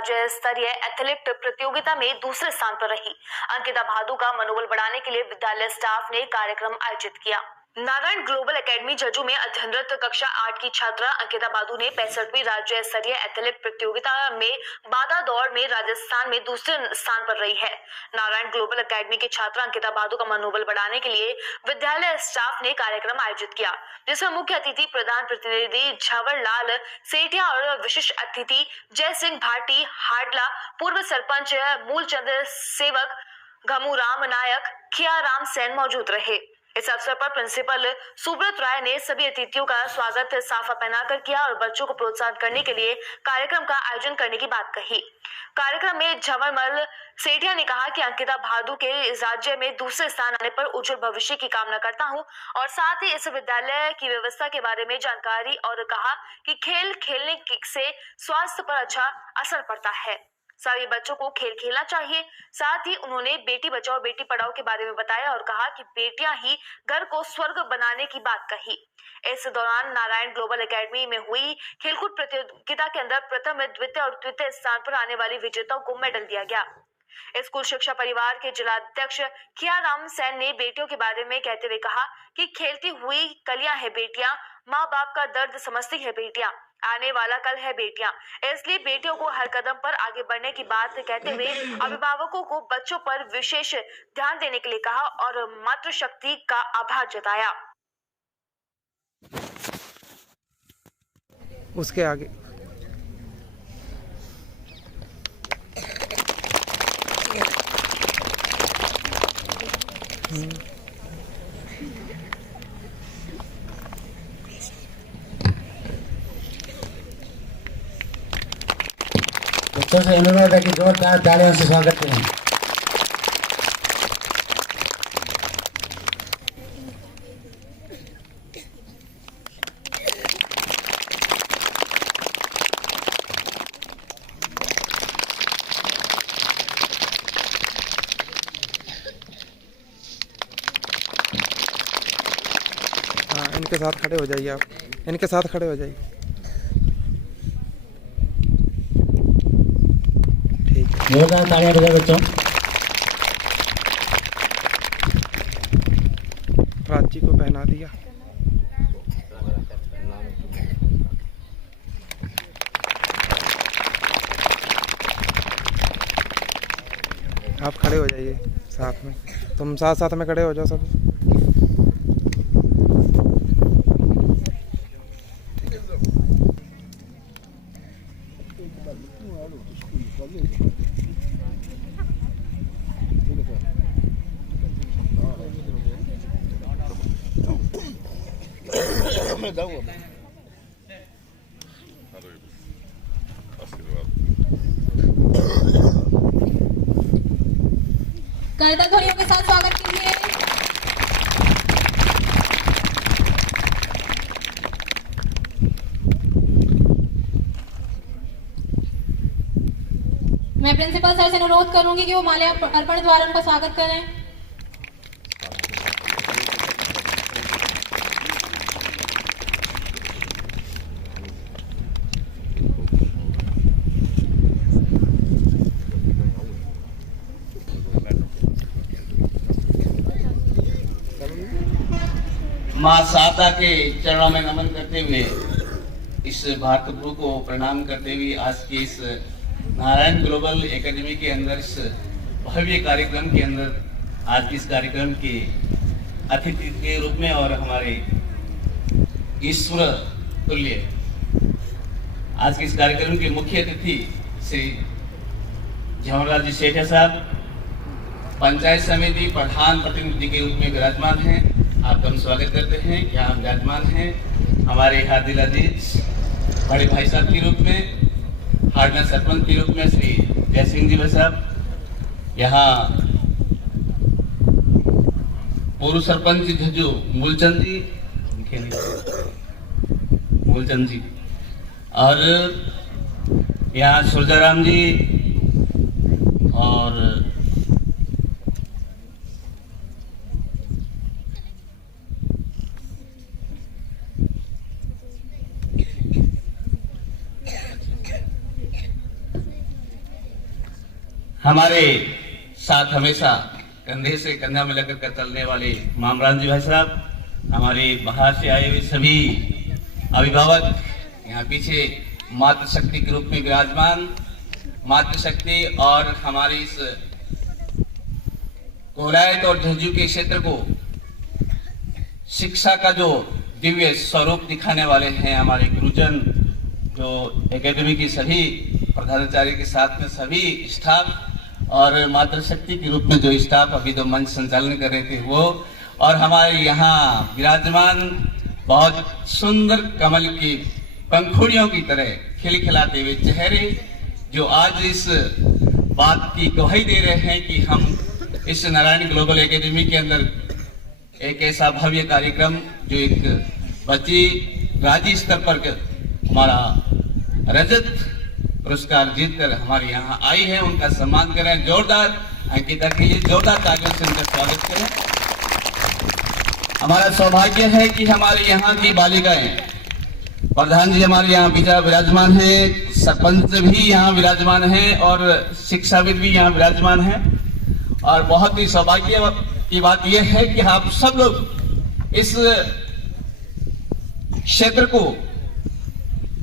राज्य स्तरीय एथलेट प्रतियोगिता में दूसरे स्थान पर रही। अंकिता भादु का मनोबल बढ़ाने के लिए विद्यालय स्टाफ ने कार्यक्रम आयोजित किया। नारायण ग्लोबल एकेडमी जज्जू में अध्ययनरत कक्षा 8 की छात्रा अंकिता भादु ने 65वीं राज्य स्तरीय एथलेट प्रतियोगिता में बाधा दौड़ में राजस्थान में दूसरे स्थान पर रही है। नारायण ग्लोबल एकेडमी की छात्रा अंकिता भादु का मनोबल बढ़ाने के लिए विद्यालय स्टाफ ने कार्यक्रम आयोजित किया, जिसमें मुख्य अतिथि प्रधान प्रतिनिधि झंवरलाल सेठिया और विशिष्ट अतिथि जय सिंह भाटी हाडला, पूर्व सरपंच मूलचंद सेवक, घमुराम नायक, खियाराम सेन मौजूद रहे। इस अवसर पर प्रिंसिपल सुब्रत राय ने सभी अतिथियों का स्वागत साफा पहनाकर किया और बच्चों को प्रोत्साहन करने के लिए कार्यक्रम का आयोजन करने की बात कही। कार्यक्रम में झंवरलाल सेठिया ने कहा कि अंकिता भादु के इस राज्य में दूसरे स्थान आने पर उज्जवल भविष्य की कामना करता हूं और साथ ही इस विद्यालय की व्यवस्था के बारे में जानकारी और कहा कि खेल खेलने से स्वास्थ्य पर अच्छा असर पड़ता है, सभी बच्चों को खेल खेलना चाहिए। साथ ही उन्होंने बेटी बचाओ बेटी पढ़ाओ के बारे में बताया और कहा कि बेटियां ही घर को स्वर्ग बनाने की बात कही। इस दौरान नारायण ग्लोबल एकेडमी में हुई खेलकूद प्रतियोगिता के अंदर प्रथम, द्वितीय और तृतीय स्थान पर आने वाली विजेताओं को मेडल दिया गया। स्कूल शिक्षा परिवार के जिलाध्यक्ष खियाराम सेन ने बेटियों के बारे में कहते हुए कहा कि खेलती हुई कलियां है बेटियां, माँ बाप का दर्द समझती है बेटियां, आने वाला कल है बेटियां, इसलिए बेटियों को हर कदम पर आगे बढ़ने की बात कहते हुए अभिभावकों को बच्चों पर विशेष ध्यान देने के लिए कहा और मातृशक्ति का आभार जताया। उसके आगे बच्चों से अनुरोध है कि जोरदार तालियों से स्वागत करें। हाँ, इनके साथ खड़े हो जाइए, आप इनके साथ खड़े हो जाइए। जोरदार तालियां बजाओ बच्चों। प्राची को पहना दिया। आप खड़े हो जाइए साथ में, तुम साथ साथ में खड़े हो जाओ सब। करताल ध्वनियों के साथ स्वागत कीजिए। मैं प्रिंसिपल सर से अनुरोध करूंगी कि वो माल्या अर्पण द्वारा उनका स्वागत करें। माँ शारदा के चरणों में नमन करते हुए, इस भारत गुरु को प्रणाम करते हुए आज के इस नारायण ग्लोबल एकेडमी के अंदर इस भव्य कार्यक्रम के अंदर आज इस कार्यक्रम के अतिथि के रूप में और हमारे ईश्वर तुल्य आज के इस कार्यक्रम के मुख्य अतिथि श्री झंवरलाल जी सेठिया साहब पंचायत समिति प्रधान प्रतिनिधि के रूप में विराजमान हैं। आपका हम स्वागत करते हैं। यहाँ विराजमान हैं हमारे हार्दिल अजीज बड़े भाई साहब के रूप में, हार्डना सरपंच के रूप में श्री जय सिंह जी साहब, यहाँ पूर्व सरपंच झज्जू मूलचंद जी और यहाँ सुरजाराम जी और हमारे साथ हमेशा कंधे से कंधा मिलाकर कर चलने वाले मामरान जी भाई साहब, हमारे बाहर से आए हुए सभी अभिभावक, यहाँ पीछे मातृशक्ति के रूप में विराजमान मातृशक्ति, और हमारी इस कोलायत और झज्जू के क्षेत्र को शिक्षा का जो दिव्य स्वरूप दिखाने वाले हैं हमारे गुरुजन, जो एकेडमी की सभी प्रधानाचार्य के साथ में सभी स्टाफ और मातृशक्ति के रूप में जो स्टाफ अभी तो मंच संचालन कर रहे थे वो, और हमारे यहाँ विराजमान बहुत सुंदर कमल की पंखुड़ियों की तरह खिलखिलाते हुए चेहरे, जो आज इस बात की गवाही दे रहे हैं कि हम इस नारायण ग्लोबल एकेडमी के अंदर एक ऐसा भव्य कार्यक्रम, जो एक बच्ची राज्य स्तर पर हमारा रजत पुरस्कार जीतकर हमारे यहाँ आई है, उनका सम्मान करें। जोरदार अंकिता के लिए जोरदार तालियों से उनका स्वागत करें। हमारा सौभाग्य है कि हमारे यहाँ की बालिकाएं, प्रधान जी हमारे यहाँ विराजमान हैं, सरपंच भी यहाँ विराजमान हैं और शिक्षाविद भी यहाँ विराजमान हैं, और बहुत ही सौभाग्य की बात यह है कि आप सब लोग इस क्षेत्र को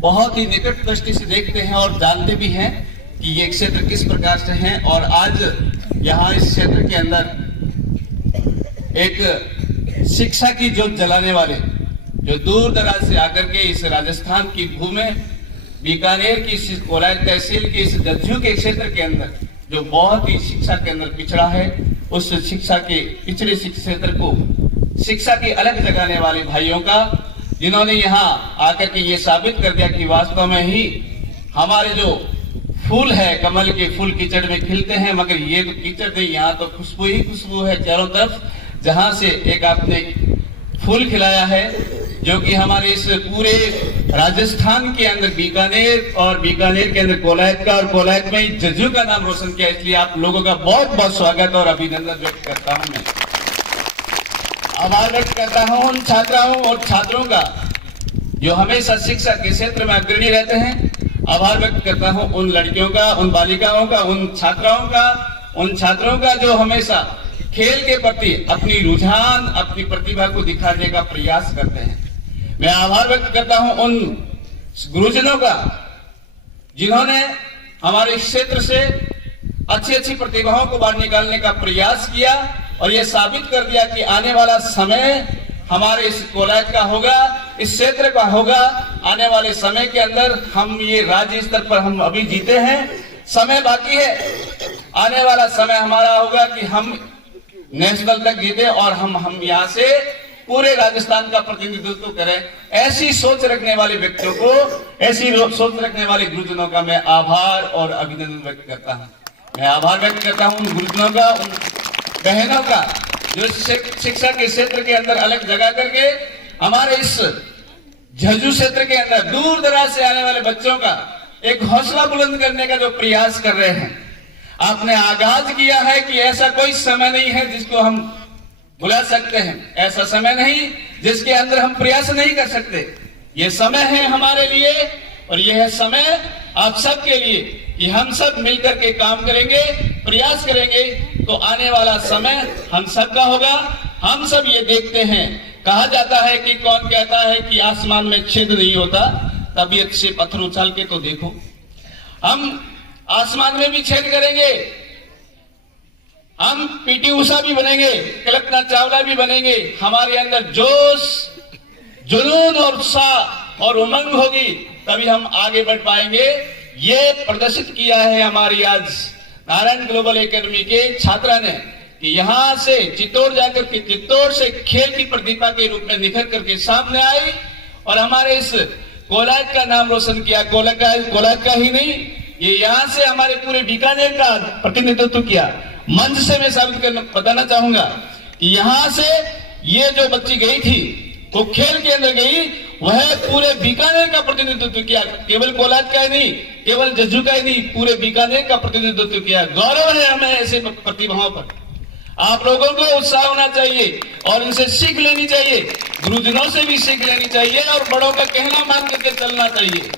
बहुत ही निकट दृष्टि से देखते हैं और जानते भी हैं कि ये क्षेत्र किस प्रकार से है। और आज यहाँ इस क्षेत्र के अंदर एक शिक्षा की ज्योत जलाने वाले, जो दूर दराज से आकर के इस राजस्थान की भूमि, बीकानेर की इस कोलायत तहसील के इस झज्जू के क्षेत्र के अंदर, जो बहुत ही शिक्षा के अंदर पिछड़ा है, उस शिक्षा के पिछड़े क्षेत्र को शिक्षा की अलग जगाने वाले भाइयों का, जिन्होंने यहाँ आकर के ये साबित कर दिया कि वास्तव में ही हमारे जो फूल है, कमल के फूल कीचड़ में खिलते हैं, मगर ये तो कीचड़ नहीं, यहाँ तो खुशबू ही खुशबू है चारों तरफ। जहां से एक आपने फूल खिलाया है, जो कि हमारे इस पूरे राजस्थान के अंदर बीकानेर और बीकानेर के अंदर कोलायत का, और कोलायत में झज्जू का नाम रोशन किया। इसलिए आप लोगों का बहुत बहुत स्वागत और अभिनंदन व्यक्त करता हूं। मैं आभार व्यक्त करता हूं उन छात्राओं और छात्रों का जो हमेशा शिक्षा के क्षेत्र में अग्रणी रहते हैं। आभार व्यक्त करता हूं उन लड़कियों का, उन बालिकाओं का, उन छात्राओं का, उन छात्रों का जो हमेशा खेल के प्रति अपनी रुझान, अपनी प्रतिभा को दिखाने का प्रयास करते हैं। मैं आभार व्यक्त करता हूं उन गुरुजनों का जिन्होंने हमारे क्षेत्र से अच्छी अच्छी प्रतिभाओं को बाहर निकालने का प्रयास किया और यह साबित कर दिया कि आने वाला समय हमारे इस कोलायत का होगा, इस क्षेत्र का होगा। आने वाले समय के अंदर हम ये राज्य स्तर पर हम अभी जीते हैं, समय बाकी है। आने वाला समय हमारा होगा कि हम नेशनल तक जीते और हम यहाँ से पूरे राजस्थान का प्रतिनिधित्व करें। ऐसी सोच रखने वाले व्यक्तियों को, ऐसी सोच रखने वाले गुरुजनों का मैं आभार और अभिनंदन व्यक्त करता हूँ। मैं आभार व्यक्त करता हूँ उन गुरुजनों का, उन बहनों का जो शिक्षा के क्षेत्र के अंदर अलग जगह करके हमारे इस झज्जू क्षेत्र के अंदर दूर दराज से आने वाले बच्चों का एक हौसला बुलंद करने का जो प्रयास कर रहे हैं। आपने आगाज किया है कि ऐसा कोई समय नहीं है जिसको हम बुला सकते हैं, ऐसा समय नहीं जिसके अंदर हम प्रयास नहीं कर सकते। ये समय है हमारे लिए और यह है समय आप सब के लिए कि हम सब मिलकर के काम करेंगे, प्रयास करेंगे तो आने वाला समय हम सब का होगा। हम सब ये देखते हैं, कहा जाता है कि कौन कहता है कि आसमान में छेद नहीं होता, तबीयत से पत्थर उछाल के तो देखो। हम आसमान में भी छेद करेंगे, हम पीटी उषा भी बनेंगे, कल्पना चावला भी बनेंगे। हमारे अंदर जोश, जुनून और उत्साह और उमंग होगी, तभी हम आगे बढ़ पाएंगे। ये प्रदर्शित किया है हमारी आज नारायण ग्लोबल एकेडमी के छात्रा ने कि यहाँ से चित्तौड़ जाकर के चित्तौड़ से खेल की प्रतिभा के रूप में निखर करके सामने आई और हमारे इस कोलायत का नाम रोशन किया। कोलायत का ही नहीं, ये यहाँ से हमारे पूरे बीकानेर का प्रतिनिधित्व किया। मंच से मैं साबित करना बताना चाहूंगा कि यहाँ से ये जो बच्ची गई थी वो खेल के अंदर गई, वह पूरे बीकानेर का प्रतिनिधित्व किया। केवल कोलायत का ही नहीं, केवल झज्जू का ही नहीं, पूरे बीकानेर का प्रतिनिधित्व किया। गौरव है हमें ऐसे प्रतिभाओं पर। आप लोगों को उत्साह होना चाहिए और इनसे सीख लेनी चाहिए, गुरुजनों से भी सीख लेनी चाहिए और बड़ों का कहना मान करके चलना चाहिए।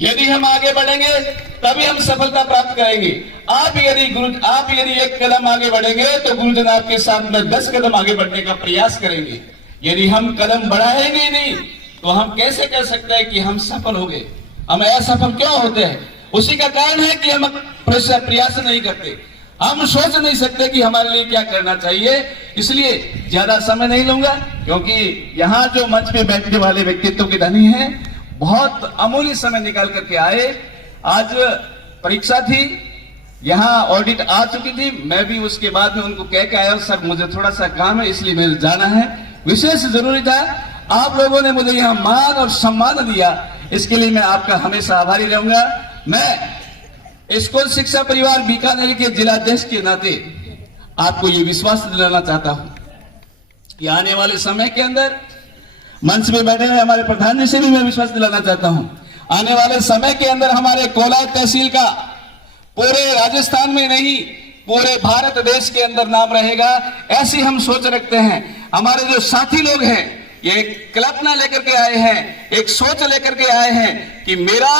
यदि हम आगे बढ़ेंगे तभी हम सफलता प्राप्त करेंगे। आप यदि एक कदम आगे बढ़ेंगे तो गुरुजन आपके साथ में 10 कदम आगे बढ़ने का प्रयास करेंगे। यदि हम कदम बढ़ाएंगे ही नहीं तो हम कैसे कह सकते हैं कि हम सफल हो गए? हम असफल क्यों होते हैं? उसी का कारण है कि हम प्रयास नहीं करते। हम सोच नहीं सकते कि हमारे लिए क्या करना चाहिए। इसलिए ज्यादा समय नहीं लूंगा, क्योंकि यहाँ जो मंच पे बैठने वाले व्यक्तित्व के धनी हैं, बहुत अमूल्य समय निकाल करके आए। आज परीक्षा थी, यहाँ ऑडिट आ चुकी थी, मैं भी उसके बाद में उनको कह के आया हूं, सर मुझे थोड़ा सा काम है इसलिए मुझे जाना है, विशेष जरूरी था। आप लोगों ने मुझे यहाँ मान और सम्मान दिया, इसके लिए मैं आपका हमेशा आभारी रहूंगा। मैं स्कूल शिक्षा परिवार बीकानेर के जिलाध्यक्ष के नाते आपको ये विश्वास दिलाना चाहता हूं कि आने वाले समय के अंदर मंच में बैठे हुए हमारे प्रधान जी से भी मैं विश्वास दिलाना चाहता हूं, आने वाले समय के अंदर हमारे कोलार तहसील का पूरे राजस्थान में नहीं पूरे भारत देश के अंदर नाम रहेगा, ऐसी हम सोच रखते हैं। हमारे जो साथी लोग हैं ये कल्पना लेकर के आए हैं, एक सोच लेकर के आए हैं कि मेरा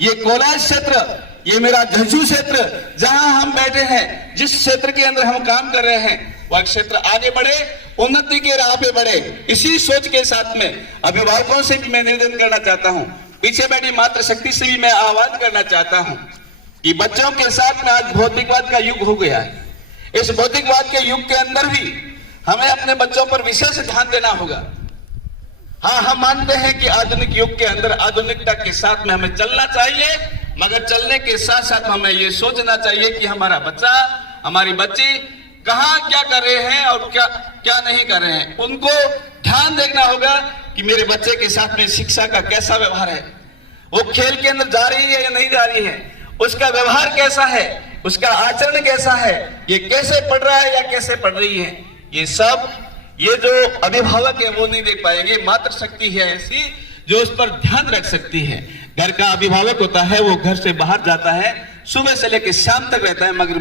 ये कोलार क्षेत्र, ये मेरा झज्जू क्षेत्र जहां हम बैठे हैं, जिस क्षेत्र के अंदर हम काम कर रहे हैं, वह क्षेत्र आगे बढ़े, उन्नति के राह पे बढ़े। इसी सोच के साथ में अभिभावकों से भी मैं निवेदन करना चाहता हूं, पीछे बैठी मातृशक्ति से भी मैं आह्वान करना चाहता हूं कि बच्चों के साथ में आज भौतिकवाद का युग हो गया है। इस भौतिकवाद के युग के अंदर भी हमें अपने बच्चों पर विशेष ध्यान देना होगा। हाँ, हम मानते हैं कि आधुनिक युग के अंदर आधुनिकता के साथ में हमें चलना चाहिए, मगर चलने के साथ साथ हमें ये सोचना चाहिए कि हमारा बच्चा, हमारी बच्ची कहाँ क्या कर रहे हैं और क्या नहीं कर रहे हैं। उनको ध्यान देखना होगा कि मेरे बच्चे के साथ में शिक्षा का कैसा व्यवहार है, वो खेल के अंदर जा रही है या नहीं जा रही है, उसका व्यवहार कैसा है, उसका आचरण कैसा है, ये कैसे पढ़ रहा है या कैसे पढ़ रही है। ये सब ये जो अभिभावक है वो नहीं देख पाएंगे। मातृशक्ति है ऐसी जो उस पर ध्यान रख सकती है। घर का अभिभावक होता है वो घर से बाहर जाता है, सुबह से लेकर शाम तक रहता है, मगर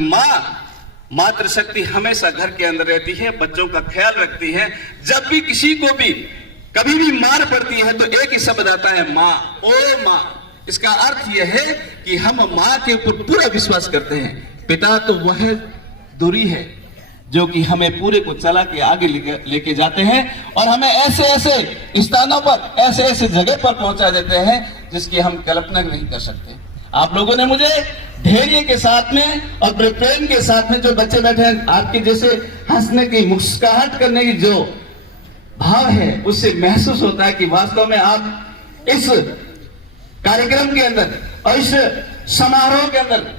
मातृशक्ति हमेशा घर के अंदर रहती है, बच्चों का ख्याल रखती है। जब भी किसी को भी कभी भी मार पड़ती है तो एक ही शब्द आता है, माँ, ओ माँ। इसका अर्थ यह है कि हम माँ के ऊपर पूरा विश्वास करते हैं। पिता तो वह दूरी है जो कि हमें पूरे को चला के आगे लेके जाते हैं और हमें ऐसे ऐसे स्थानों पर, ऐसे ऐसे जगह पर पहुंचा देते हैं जिसकी हम कल्पना नहीं कर सकते। आप लोगों ने मुझे धैर्य के साथ में और प्रेम के साथ में, जो बच्चे बैठे हैं आपके जैसे हंसने की, मुस्कुराहट करने की जो भाव है, उससे महसूस होता है कि वास्तव में आप इस कार्यक्रम के अंदर और इस समारोह के अंदर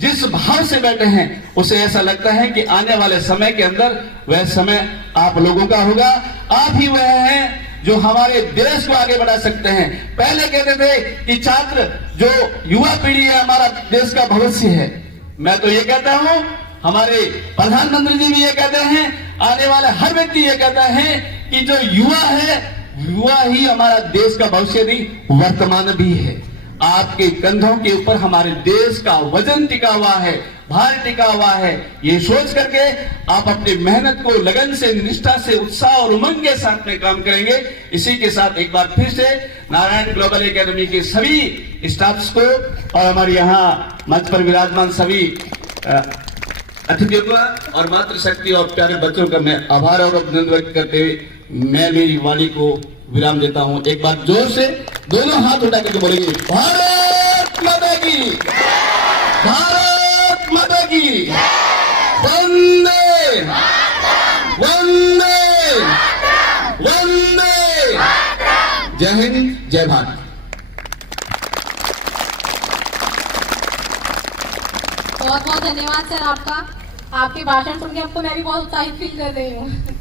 जिस भाव से बैठे हैं, उसे ऐसा लगता है कि आने वाले समय के अंदर वह समय आप लोगों का होगा। आप ही वह हैं जो हमारे देश को आगे बढ़ा सकते हैं। पहले कहते थे कि छात्र, जो युवा पीढ़ी है, हमारा देश का भविष्य है। मैं तो ये कहता हूं, हमारे प्रधानमंत्री जी भी ये कहते हैं, आने वाला हर व्यक्ति ये कहता है कि जो युवा है, युवा ही हमारा देश का भविष्य नहीं, वर्तमान भी है। आपके कंधों के ऊपर हमारे देश का वजन टिका हुआ है, भार टिका हुआ है। ये सोच करके आप अपनी मेहनत को लगन से, निष्ठा से, उत्साह और उमंग के साथ में काम करेंगे। इसी के साथ एक बार फिर से नारायण ग्लोबल एकेडमी के सभी स्टाफ्स को और हमारे यहाँ मंच पर विराजमान सभी अतिथियों का और मातृशक्ति और प्यारे बच्चों का मैं आभार और अभिनंदन व्यक्त करते हुए मैं मेरी वाणी को विराम देता हूं। एक बार जोर से दोनों हाथ उठा करके बोलेंगे, भारत माता की, भारत माता की, वंदे वंदे वंदे। जय हिंद, जय भारत। बहुत बहुत धन्यवाद सर आपका। आपके भाषण सुन के अब तो मैं भी बहुत उत्साहित फील कर रही हूँ।